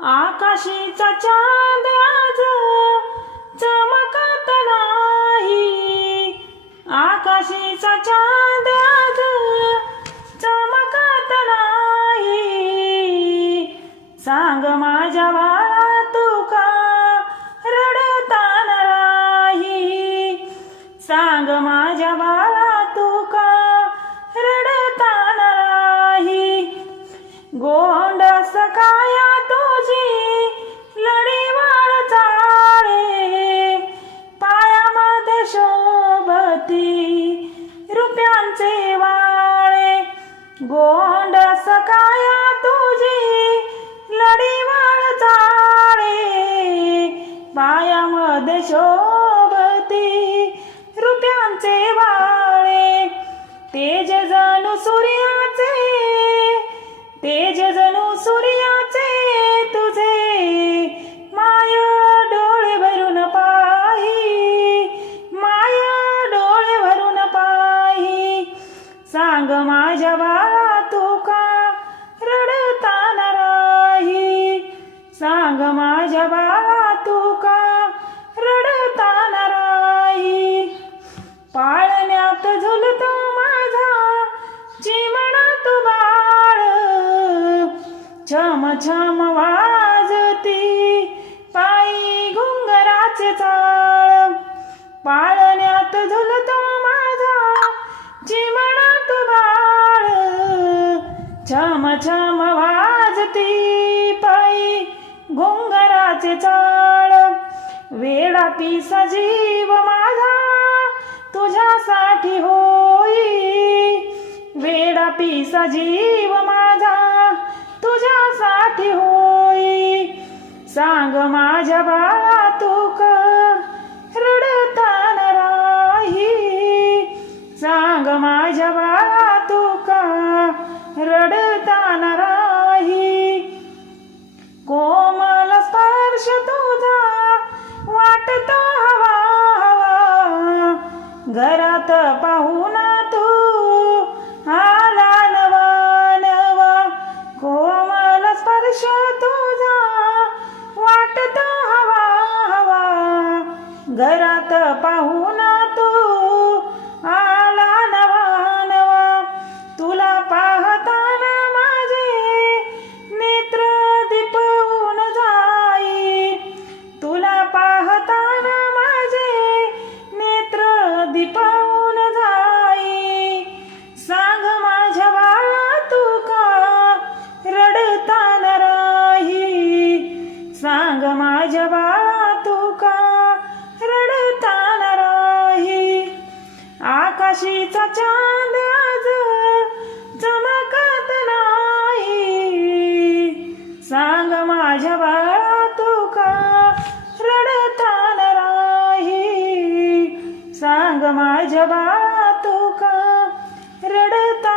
आकाशीचा चांद होती. रुपयांचे वाळे. गोंड सकाया तुझी. लढीवाळ चाळे. पायामध्ये शोभती. रुपयांचे वाळे. तेज जणू सूर्याचे. तेज जणू सूर्या छम वाजती. पायी घुंगराचे चाळ. पाळण्यात झुलतो माझा जीवनात बाळ. छम छम वाजती. पायी घुंगराचे चाळ. वेळा पिसा जीव माझा तुझ्यासाठी होई. वेडा पिसा जीव माझा तुझ्यासाठी होई. सांग माझ्या बाळा तू का रडताना राही. सांग माझ्या बाळा तू का रडताना राही. कोमल स्पर्श तुझा वाटतो हवा हवा. घरात पाहू घरात पाहून तू आला नवा नवा. तुला पाहताना माझे नेत्र दीपवून जाई. तुला पाहताना माझे नेत्र दीपवून जाई. सांग माझ्या बाळा तू का रडताना राही? सांग माझ्या बाळा रात्रीचा चांद आज चमकत नाही. सांग माझ्या बाळा तू का रडताना राही? सांग माझ्या बाळा तू का रडता